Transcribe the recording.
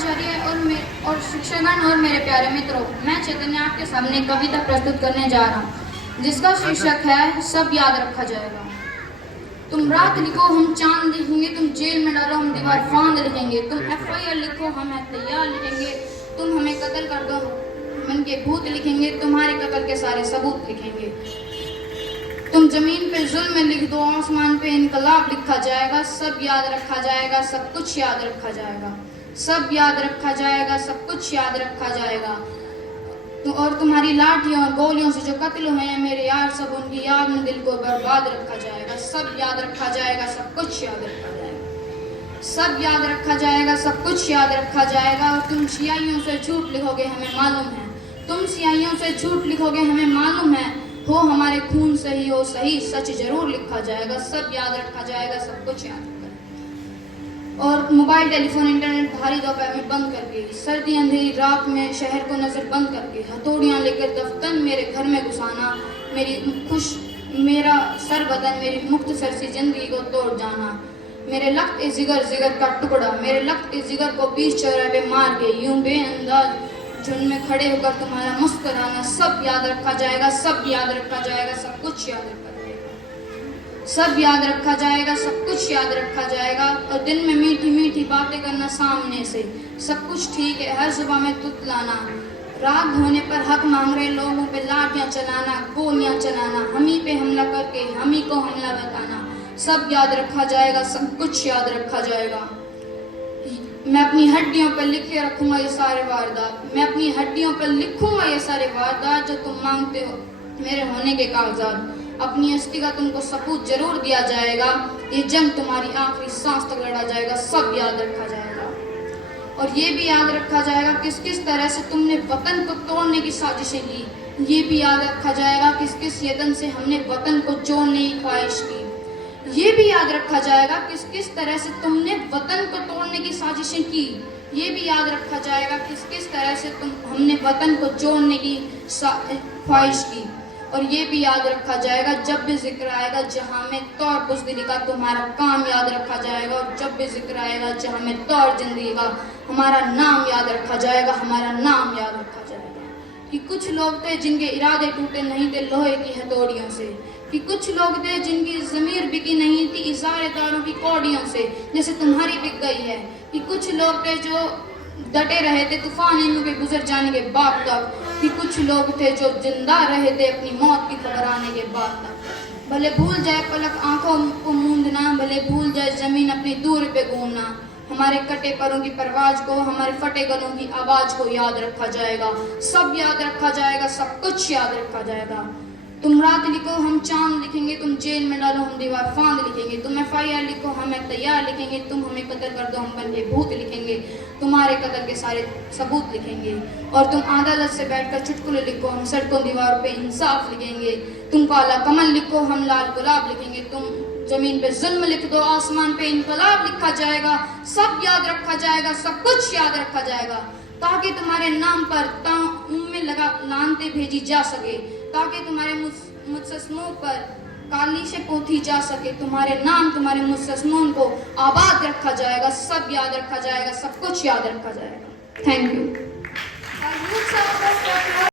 प्रधानाचार्य और शिक्षकगण और मेरे प्यारे मित्रों, मैं चैतन्य आपके सामने कविता प्रस्तुत करने जा रहा हूँ जिसका शीर्षक है सब याद रखा जाएगा। तुम रात लिखो हम चांद लिखेंगे, तुम जेल में डालो हम दीवार फांद लिखेंगे, तुम FIR लिखो हम तैयार लिखेंगे, तुम हमें कत्ल कर दो मन के भूत लिखेंगे, तुम्हारे कत्ल के सारे सबूत लिखेंगे। तुम जमीन पे जुल्म लिख दो, आसमान पे इनकलाब लिखा जाएगा। सब याद रखा जाएगा, सब कुछ याद रखा जाएगा, सब याद रखा जाएगा, सब कुछ याद रखा जाएगा। और तुम्हारी लाठियों और गोलियों से जो कत्ल हुए हैं मेरे यार, सब उनकी याद में दिल को बर्बाद रखा जाएगा। सब याद रखा जाएगा, सब कुछ याद रखा जाएगा, सब याद रखा जाएगा, सब कुछ याद रखा जाएगा। और तुम सियाहियों से झूठ लिखोगे हमें मालूम है, तुम सियाहियों से झूठ लिखोगे हमें मालूम है, हो हमारे खून सही हो सही, सच जरूर लिखा जाएगा। सब याद रखा जाएगा, सब कुछ याद रखा जाएगा। और मोबाइल टेलीफोन इंटरनेट भारी दोपहर में बंद करके, सर्दी अंधेरी रात में शहर को नजर बंद करके, हथौड़ियां लेकर दफ्तर मेरे घर में घुसाना, मेरा सर बदन मेरी मुख्तसर सी जिंदगी को तोड़ जाना, मेरे लख्त ए जिगर जिगर का टुकड़ा, मेरे लख्त ए जिगर को 20 चौराहे पे मार के यूं बेअंदाज झुंड में खड़े होकर तुम्हारा मुस्कुराना। सब याद रखा जाएगा, सब याद रखा जाएगा, सब कुछ याद रखा जाएगा, सब याद रखा जाएगा, सब कुछ याद रखा जाएगा। और दिन में मीठी मीठी बातें करना सामने से, सब कुछ ठीक है, हर सुबह में तुतलाना, रात होने पर हक मांग रहे लोगों पे लाठियां चलाना, गोलियां चलाना, हम ही पे हमला करके हम ही को हमला बताना। सब याद रखा जाएगा, सब कुछ याद रखा जाएगा। मैं अपनी हड्डियों पर लिखे रखूंगा ये सारे वारदात, मैं अपनी हड्डियों पर लिखूंगा ये सारे वारदात जो तुम मांगते हो मेरे होने के कागजात। अपनी अस्थि का तुमको सबूत जरूर दिया जाएगा, ये जंग तुम्हारी आखिरी सांस तक लड़ा जाएगा। सब याद रखा जाएगा। और ये भी याद रखा जाएगा किस किस तरह से तुमने वतन को तोड़ने की साजिशें की, ये भी याद रखा जाएगा किस किस यतन से हमने वतन को जोड़ने की ख्वाहिश की, ये भी याद रखा जाएगा किस किस तरह से तुमने वतन को तोड़ने की साजिशें की, ये भी याद रखा जाएगा किस किस तरह से हमने वतन को जोड़ने की ख्वाहिश की। और ये भी याद रखा जाएगा जब भी जिक्र आएगा जहां में तौर बुज़दिली का तुम्हारा काम याद रखा जाएगा, और जब भी जिक्र आएगा जहां में तौर जिंदगी का हमारा नाम याद रखा जाएगा, हमारा नाम याद रखा जाएगा। कि कुछ लोग थे जिनके इरादे टूटे नहीं थे लोहे की हथौड़ियों से, कि कुछ लोग थे जिनकी ज़मीर बिकी नहीं थी इज़ारेदारों की कौड़ियों से जैसे तुम्हारी बिक गई है, कि कुछ लोग थे जो डटे रहे थे तूफान इनू के गुजर जाने के बाद तक, कि कुछ लोग थे जो जिंदा रहे थे अपनी मौत की खबर आने के बाद तक। भले भूल जाए पलक आंखों को मूंदना, भले भूल जाए जमीन अपनी दूर पे घूमना, हमारे कटे परों की परवाज को, हमारे फटे गलों की आवाज को याद रखा जाएगा। सब याद रखा जाएगा, सब कुछ याद रखा जाएगा। तुम रात लिखो हम चांद लिखेंगे, तुम जेल में डालो हम दीवार फांद लिखेंगे, तुम FIR लिखो हम तैयार लिखेंगे, तुम हमें कत्ल कर दो हम बन के भूत लिखेंगे, तुम्हारे कत्ल के सारे सबूत लिखेंगे। और तुम अदालत से बैठकर चुटकुले लिखो हम सड़कों दीवारों पे इंसाफ लिखेंगे, तुम काला कमल लिखो हम लाल गुलाब लिखेंगे, तुम जमीन पे जुल्म लिख दो आसमान पे इनकलाब लिखा जाएगा। सब याद रखा जाएगा, सब कुछ याद रखा जाएगा, ताकि तुम्हारे नाम पर में लगा लानते भेजी जा सके, ताकि तुम्हारे मुजस्समों पर कालिशें पोथी जा सके, तुम्हारे नाम तुम्हारे मुजस्समों को आबाद रखा जाएगा। सब याद रखा जाएगा, सब कुछ याद रखा जाएगा। Thank you.